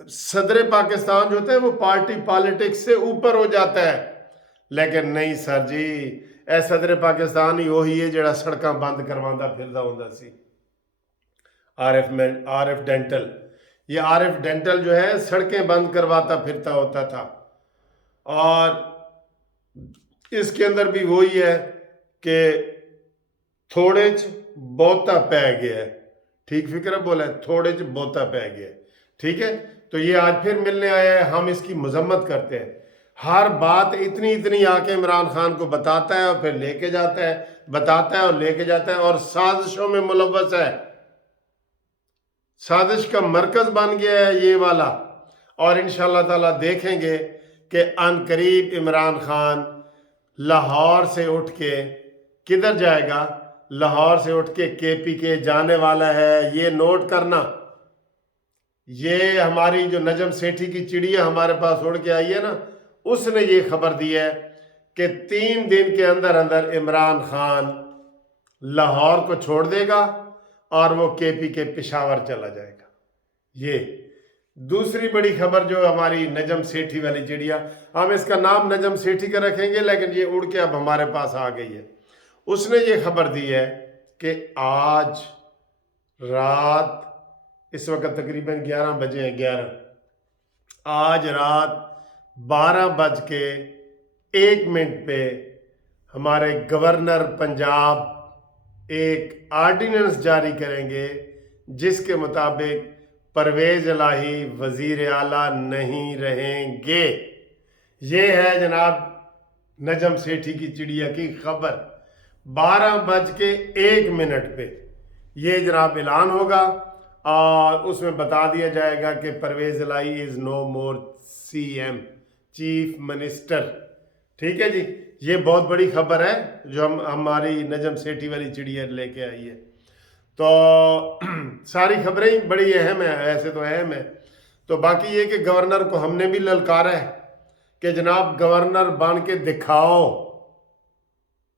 صدر پاکستان جو ہوتا ہے وہ پارٹی پالیٹکس سے اوپر ہو جاتا ہے، لیکن نہیں سر جی، اے صدر پاکستان ہی وہی ہے جڑا سڑکاں بند کرواندہ پھردا ہوندا سی۔ عارف ڈینٹل، یہ عارف ڈینٹل جو ہے سڑکیں بند کرواتا پھرتا ہوتا تھا، اور اس کے اندر بھی وہی ہے کہ تھوڑے چ بہتا پہ گیا ہے، ٹھیک فکر بولا ہے، تھوڑے چ بہتا پہ گیا ہے، ٹھیک ہے۔ تو یہ آج پھر ملنے آیا ہے، ہم اس کی مذمت کرتے ہیں۔ ہر بات اتنی آ کے عمران خان کو بتاتا ہے اور پھر لے کے جاتا ہے، بتاتا ہے اور لے کے جاتا ہے، اور سازشوں میں ملوث ہے، سازش کا مرکز بن گیا ہے یہ والا۔ اور انشاءاللہ تعالیٰ دیکھیں گے کہ ان قریب عمران خان لاہور سے اٹھ کے کدھر جائے گا؟ لاہور سے اٹھ کے KPK جانے والا ہے۔ یہ نوٹ کرنا، یہ ہماری جو نجم سیٹھی کی چڑیا ہمارے پاس اڑ کے آئی ہے نا، اس نے یہ خبر دی ہے کہ 3 دن کے اندر عمران خان لاہور کو چھوڑ دے گا اور وہ KPK پشاور چلا جائے گا۔ یہ دوسری بڑی خبر جو ہماری نجم سیٹھی والی چڑیا، ہم اس کا نام نجم سیٹھی کا رکھیں گے، لیکن یہ اڑ کے اب ہمارے پاس آ گئی ہے۔ اس نے یہ خبر دی ہے کہ آج رات، اس وقت تقریباً 11 بجے ہیں، 11، آج رات 12:01 پہ ہمارے گورنر پنجاب ایک آرڈیننس جاری کریں گے، جس کے مطابق پرویز الہی وزیر اعلیٰ نہیں رہیں گے۔ یہ ہے جناب نجم سیٹھی کی چڑیا کی خبر۔ 12:01 پہ یہ جناب اعلان ہوگا، اور اس میں بتا دیا جائے گا کہ پرویز الہی از نو مور CM، چیف منسٹر، ٹھیک ہے جی۔ یہ بہت بڑی خبر ہے جو ہماری نجم سیٹھی والی چڑیا لے کے آئی ہے۔ تو ساری خبریں بڑی اہم ہیں، ایسے تو اہم ہیں۔ تو باقی یہ کہ گورنر کو ہم نے بھی للکارا ہے کہ جناب گورنر بن کے دکھاؤ۔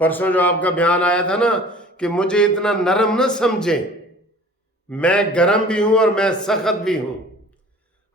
پرسوں جو آپ کا بیان آیا تھا نا کہ مجھے اتنا نرم نہ سمجھیں، میں گرم بھی ہوں اور میں سخت بھی ہوں۔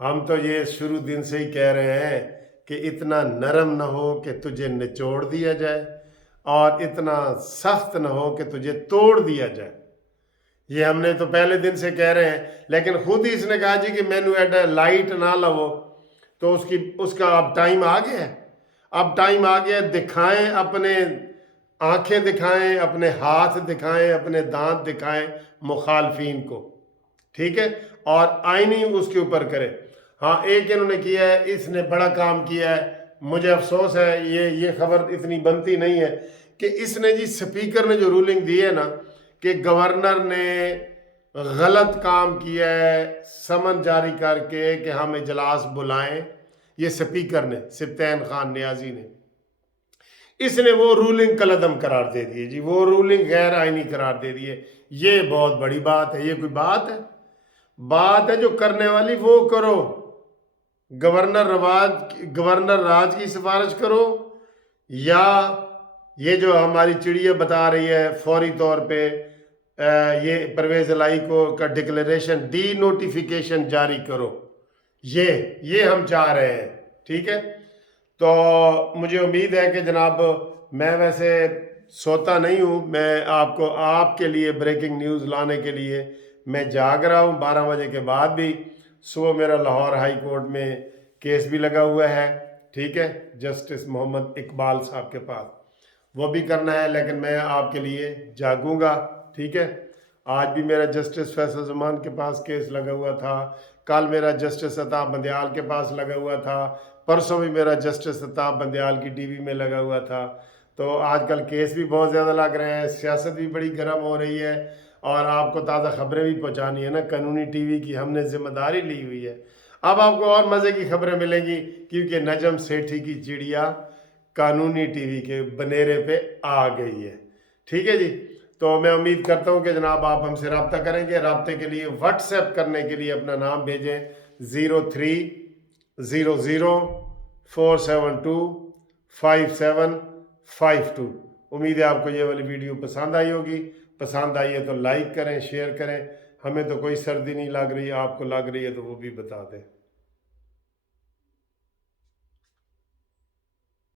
ہم تو یہ شروع دن سے ہی کہہ رہے ہیں کہ اتنا نرم نہ ہو کہ تجھے نچوڑ دیا جائے، اور اتنا سخت نہ ہو کہ تجھے توڑ دیا جائے۔ یہ ہم نے تو پہلے دن سے کہہ رہے ہیں، لیکن خود ہی اس نے کہا جی کہ مینو ایڈ لائٹ نہ لو، تو اس کا اب ٹائم آ گیا ہے۔ اب ٹائم آ گیا، دکھائیں، اپنے آنکھیں دکھائیں، اپنے ہاتھ دکھائیں، اپنے دانت دکھائیں مخالفین کو، ٹھیک ہے، اور آئینی اس کے اوپر کریں۔ ہاں ایک انہوں نے کیا ہے، اس نے بڑا کام کیا ہے، مجھے افسوس ہے، یہ خبر اتنی بنتی نہیں ہے کہ اس نے جی سپیکر نے جو رولنگ دی ہے نا کہ گورنر نے غلط کام کیا ہے سمن جاری کر کے کہ ہم اجلاس بلائیں، یہ سپیکر نے، سبطین خان نیازی نے، اس نے وہ رولنگ کالعدم قرار دے دی ہے جی، وہ رولنگ غیر آئینی قرار دے دی ہے۔ یہ بہت بڑی بات ہے، یہ کوئی بات ہے؟ بات ہے جو کرنے والی وہ کرو، گورنر راج کی سفارش کرو، یا یہ جو ہماری چڑیا بتا رہی ہے فوری طور پہ یہ پرویز الہی کا ڈکلیریشن ڈی نوٹیفیکیشن جاری کرو، یہ ہم چاہ رہے ہیں، ٹھیک ہے۔ تو مجھے امید ہے کہ جناب، میں ویسے سوتا نہیں ہوں، میں آپ کے لیے بریکنگ نیوز لانے کے لیے میں جاگ رہا ہوں 12 بجے کے بعد بھی۔ صبح میرا لاہور ہائی کورٹ میں کیس بھی لگا ہوا ہے، ٹھیک ہے، جسٹس محمد اقبال صاحب کے پاس، وہ بھی کرنا ہے، لیکن میں آپ کے لیے جاگوں گا، ٹھیک ہے۔ آج بھی میرا جسٹس فیصل زمان کے پاس کیس لگا ہوا تھا، کل میرا جسٹس عطاف بندیال کے پاس لگا ہوا تھا، پرسوں بھی میرا جسٹس عطاف بندیال کی ٹی وی میں لگا ہوا تھا۔ تو آج کل کیس بھی بہت زیادہ لگ رہے ہیں، سیاست بھی بڑی گرم ہو رہی ہے، اور آپ کو تازہ خبریں بھی پہنچانی ہے نا، قانونی ٹی وی کی ہم نے ذمہ داری لی ہوئی ہے۔ اب آپ کو اور مزے کی خبریں ملیں گی، کیونکہ نجم سیٹھی کی چڑیا قانونی ٹی وی کے بنیرے پہ آ گئی ہے، ٹھیک ہے جی۔ تو میں امید کرتا ہوں کہ جناب آپ ہم سے رابطہ کریں گے۔ رابطے کے لیے واٹس ایپ کرنے کے لیے اپنا نام بھیجیں 030047255752۔ امید ہے آپ کو یہ والی ویڈیو پسند آئی ہوگی، پسند آئی ہے تو لائک کریں، شیئر کریں۔ ہمیں تو کوئی سردی نہیں لگ رہی، آپ کو لگ رہی ہے تو وہ بھی بتا دیں۔